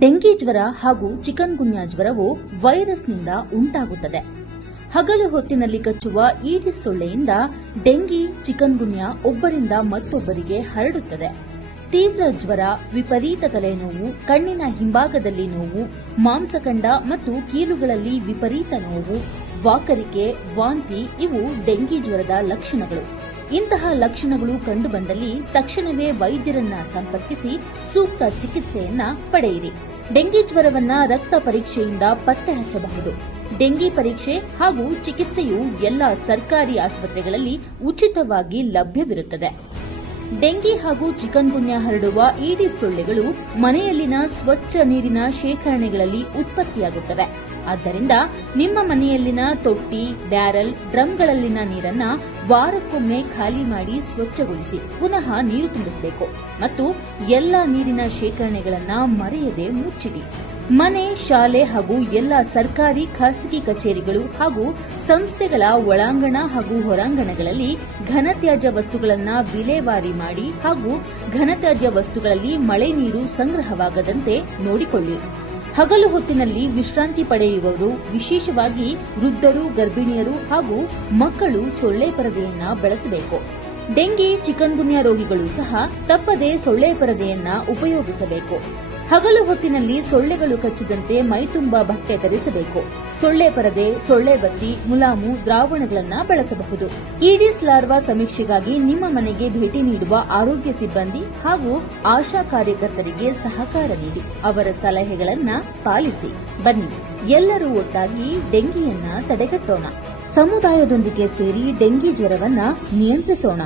Dengue ಜ್ವರ ಹಾಗೂ chicken ಗುನ್ಯಾ ಜ್ವರವು ವೈರಸ್ನಿಂದ ಉಂಟಾಗುತ್ತದೆ. ಹಗಲು ಹೊತ್ತಿನಲ್ಲಿ ಕಚ್ಚುವ ಈಡಿಸ್ ಸೊಳ್ಳೆಯಿಂದ ಡೆಂಗಿ, ಚಿಕನ್ ಗುನ್ಯಾ ಒಬ್ಬರಿಂದ ಮತ್ತೊಬ್ಬರಿಗೆ ಹರಡುತ್ತದೆ. ತೀವ್ರ ಜ್ವರ, ವಿಪರೀತ ತಲೆನೋವು, ಕಣ್ಣಿನ ಹಿಂಭಾಗದಲ್ಲಿ ನೋವು, ಮಾಂಸಖಂಡ ಮತ್ತು ಕೀಲುಗಳಲ್ಲಿ ವಿಪರೀತ ನೋವು, ವಾಕರಿಕೆ, ವಾಂತಿ ಇವು ಡೆಂಗಿ ಜ್ವರದ ಲಕ್ಷಣಗಳು. ಇಂತಹ ಲಕ್ಷಣಗಳು ಕಂಡುಬಂದಲ್ಲಿ ತಕ್ಷಣವೇ ವೈದ್ಯರನ್ನ ಸಂಪರ್ಕಿಸಿ ಸೂಕ್ತ ಚಿಕಿತ್ಸೆಯನ್ನ ಪಡೆಯಿರಿ. ಡೆಂಗಿ ಜ್ವರವನ್ನ ರಕ್ತ ಪರೀಕ್ಷೆಯಿಂದ ಪತ್ತೆ ಹಚ್ಚಬಹುದು. ಡೆಂಗಿ ಪರೀಕ್ಷೆ ಹಾಗೂ ಚಿಕಿತ್ಸೆಯು ಎಲ್ಲ ಸರ್ಕಾರಿ ಆಸ್ಪತ್ರೆಗಳಲ್ಲಿ ಉಚಿತವಾಗಿ ಲಭ್ಯವಿರುತ್ತದೆ. ಡೆಂಗಿ ಹಾಗೂ ಚಿಕನ್ ಗುನ್ಯಾ ಹರಡುವ ಈಡಿಸ್ ಸೊಳ್ಳೆಗಳು ಮನೆಯಲ್ಲಿನ ಸ್ವಚ್ಛ ನೀರಿನ ಶೇಖರಣೆಗಳಲ್ಲಿ ಉತ್ಪತ್ತಿಯಾಗುತ್ತವೆ. ಆದ್ದರಿಂದ ನಿಮ್ಮ ಮನೆಯಲ್ಲಿನ ತೊಟ್ಟಿ, ಬ್ಯಾರಲ್, ಡ್ರಮ್ಗಳಲ್ಲಿನ ನೀರನ್ನ ವಾರಕ್ಕೊಮ್ಮೆ ಖಾಲಿ ಮಾಡಿ ಸ್ವಚ್ಛಗೊಳಿಸಿ ಪುನಃ ನೀರು ತುಂಬಿಸಬೇಕು ಮತ್ತು ಎಲ್ಲ ನೀರಿನ ಶೇಖರಣೆಗಳನ್ನ ಮರೆಯದೆ ಮುಚ್ಚಿಡಿ. ಮನೆ, ಶಾಲೆ ಹಾಗೂ ಎಲ್ಲ ಸರ್ಕಾರಿ, ಖಾಸಗಿ ಕಚೇರಿಗಳು ಹಾಗೂ ಸಂಸ್ಥೆಗಳ ಒಳಾಂಗಣ ಹಾಗೂ ಹೊರಾಂಗಣಗಳಲ್ಲಿ ಘನತ್ಯಾಜ್ಯ ವಸ್ತುಗಳನ್ನು ವಿಲೇವಾರಿ ಮಾಡಿ ಹಾಗೂ ಘನತ್ಯಾಜ್ಯ ವಸ್ತುಗಳಲ್ಲಿ ಮಳೆ ನೀರು ಸಂಗ್ರಹವಾಗದಂತೆ ನೋಡಿಕೊಳ್ಳಿ. ಹಗಲು ಹೊತ್ತಿನಲ್ಲಿ ವಿಶ್ರಾಂತಿ ಪಡೆಯುವವರು, ವಿಶೇಷವಾಗಿ ವೃದ್ಧರು, ಗರ್ಭಿಣಿಯರು ಹಾಗೂ ಮಕ್ಕಳು ಸೊಳ್ಳೆ ಪರದೆಯನ್ನ ಬಳಸಬೇಕು. ಡೆಂಗಿ, ಚಿಕನ್ ಗುನ್ಯಾ ರೋಗಿಗಳು ಸಹ ತಪ್ಪದೆ ಸೊಳ್ಳೆ ಪರದೆಯನ್ನ ಉಪಯೋಗಿಸಬೇಕು. ಹಗಲು ಹೊತ್ತಿನಲ್ಲಿ ಸೊಳ್ಳೆಗಳು ಕಚ್ಚಿದಂತೆ ಮೈತುಂಬ ಬಟ್ಟೆ ಧರಿಸಬೇಕು. ಸೊಳ್ಳೆ ಪರದೆ, ಸೊಳ್ಳೆ ಬತ್ತಿ, ಮುಲಾಮು, ದ್ರಾವಣಗಳನ್ನು ಬಳಸಬಹುದು. ಈಡಿಸ್ ಲಾರ್ವಾ ಸಮೀಕ್ಷೆಗಾಗಿ ನಿಮ್ಮ ಮನೆಗೆ ಭೇಟಿ ನೀಡುವ ಆರೋಗ್ಯ ಸಿಬ್ಬಂದಿ ಹಾಗೂ ಆಶಾ ಕಾರ್ಯಕರ್ತರಿಗೆ ಸಹಕಾರ ನೀಡಿ. ಅವರ ಸಲಹೆಗಳನ್ನು ಪಾಲಿಸಿ. ಬನ್ನಿ, ಎಲ್ಲರೂ ಒಟ್ಟಾಗಿ ಡೆಂಗಿಯನ್ನ ತಡೆಗಟ್ಟೋಣ. ಸಮುದಾಯದೊಂದಿಗೆ ಸೇರಿ ಡೆಂಗಿ ಜ್ವರವನ್ನ ನಿಯಂತ್ರಿಸೋಣ.